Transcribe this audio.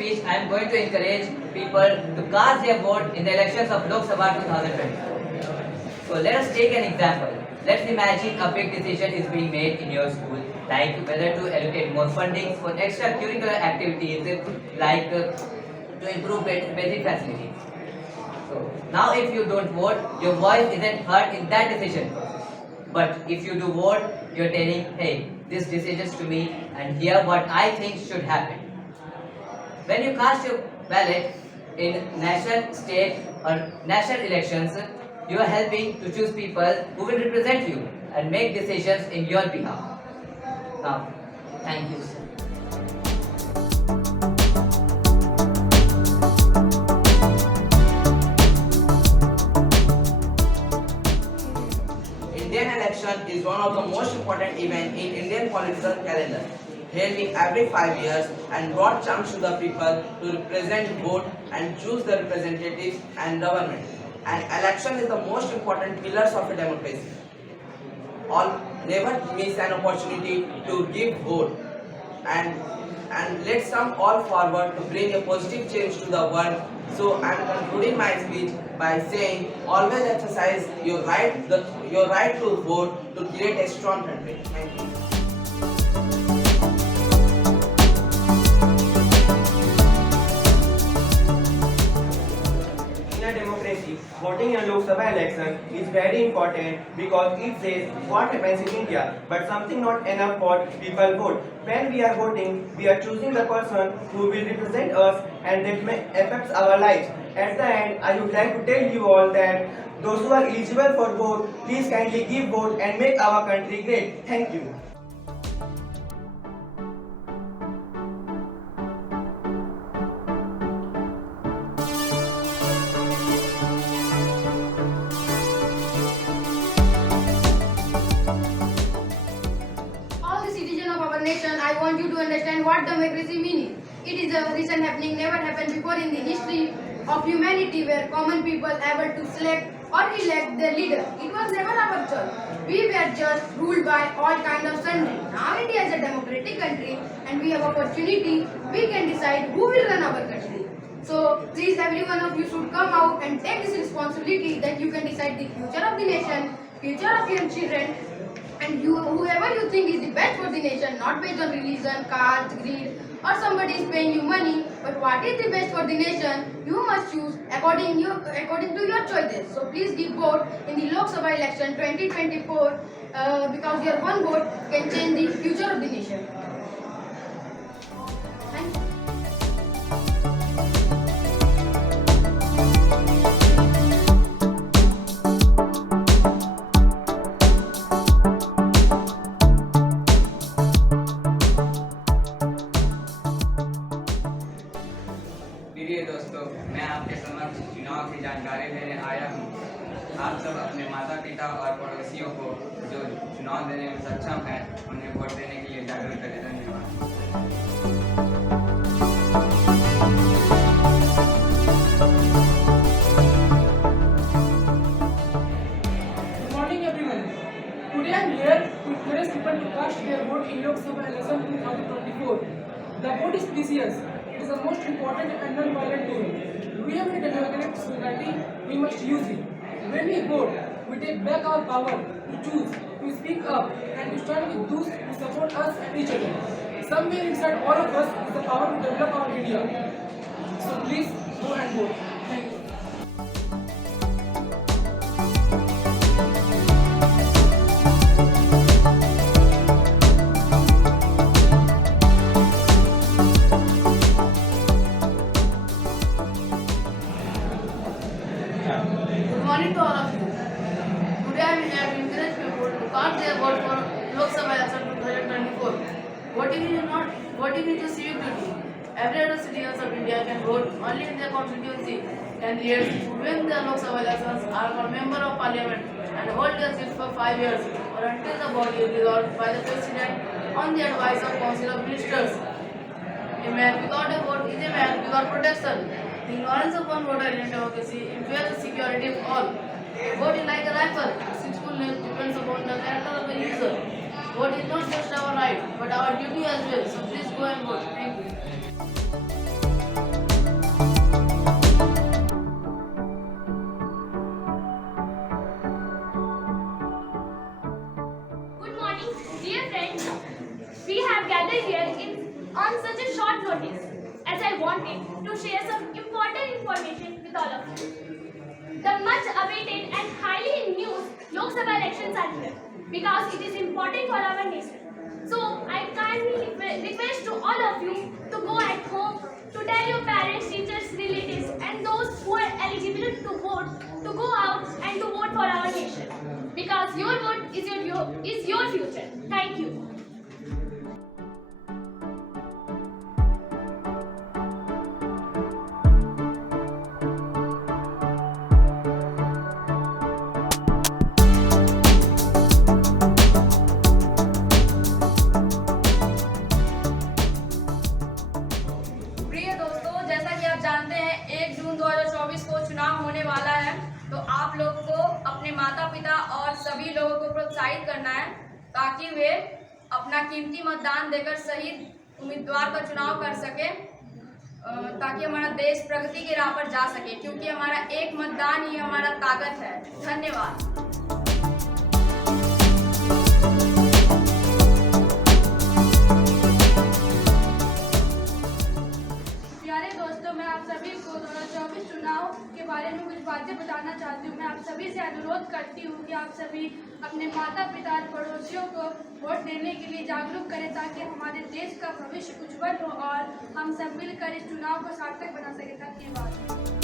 speech, I am going to encourage people to cast their vote in the elections of Lok Sabha 2020. So let us take an example. Let's imagine a big decision is being made in your school, like whether to allocate more funding for extracurricular activities, like to improve basic facilities. So now if you don't vote, your voice isn't heard in that decision process. But if you do vote, you're telling, hey, this decision is to me and here what I think should happen. When you cast your ballot in national, state or national elections, you are helping to choose people who will represent you and make decisions in your behalf. Now, thank you. Indian election is one of the most important events in Indian political calendar, held every 5 years and brought chance to the people to represent, vote and choose the representatives and government. And election is the most important pillars of a democracy. All never miss an opportunity to give vote and let's come all forward to bring a positive change to the world. So I am concluding my speech by saying always exercise your right to vote to create a strong country. Thank you. In a democracy, voting in a Lok Sabha election is very important because it says what happens in India, but something not enough for people vote. When we are voting, we are choosing the person who will represent us and that may affect our lives. At the end, I would like to tell you all that those who are eligible for vote, please kindly give vote and make our country great. Thank you. All the citizens of our nation, I want you to understand what democracy means. It is a recent happening never happened before in the history of humanity where common people able to select or elect their leader. It was never our choice. We were just ruled by all kind of sundry. Now India is a democratic country and we have opportunity. We can decide who will run our country. So please every one of you should come out and take this responsibility that you can decide the future of the nation, future of your children, and whoever you think is the best for the nation, not based on religion, caste, greed, or somebody is paying you money, but what is the best for the nation, you must choose according to your choices. So please give vote in the Lok Sabha election 2024 because your one vote can change the future of the nation. Thank you. प्रिय दोस्तों, मैं आपके समक्ष चुनाव की जानकारी देने आया हूँ। आप सब अपने माता पिता और पड़ोसियों को जो चुनाव देने में सक्षम है उन्हें वोट देने के लिए जागरूक करें। धन्यवाद। Good morning everyone. Today I am here to encourage people to cast their vote in Lok Sabha election 2024. The vote is precious. It is the most important and non-violent tool. We have a democratic society, we must use it. When we vote, we take back our power to choose, to speak up and to stand with those who support us and each other. Somewhere inside all of us is the power to develop our India. So please go and vote. Thank you. Good morning to all of you. Today I am here to encourage people to cast their vote for Lok Sabha election 2024. Voting is a civic duty. Every other citizen of India can vote only in their constituency. Candidates who win the Lok Sabha elections are for member of parliament and hold their seats for 5 years or until the body is dissolved by the president on the advice of Council of Ministers. A man without a vote is a man without protection. The ignorance of one voter in a democracy impairs the security of all. Vote is like a rifle. Its usefulness depends upon the character of the user. Vote is not just our right, but our duty as well. So please go and vote. Thank you. much awaited and highly in news Lok Sabha elections are here because it is important for our nation. So I kindly request to all of you to go at home to tell your parents, teachers, relatives and those who are eligible to vote to go out and to vote for our nation because your vote is your future. Thank you. प्रिय दोस्तों, जैसा कि आप जानते हैं 1 जून 2024 को चुनाव होने वाला है, तो आप लोग को अपने माता पिता और सभी लोगों को प्रोत्साहित करना है ताकि वे अपना कीमती मतदान देकर सही उम्मीदवार का चुनाव कर सके, ताकि हमारा देश प्रगति की राह पर जा सके, क्योंकि हमारा एक मतदान ही हमारा ताकत है। धन्यवाद। प्यारे दोस्तों, मैं आप सभी को 2024 चुनाव के बारे में कुछ बातें बताना चाहती हूँ। मैं आप सभी से अनुरोध करती हूँ कि आप सभी अपने माता पिता और पड़ोसियों को वोट देने के लिए जागरूक करें ताकि हमारे देश का भविष्य उज्जवल हो और हम सब मिलकर इस चुनाव को सार्थक बना सकें। धन्यवाद।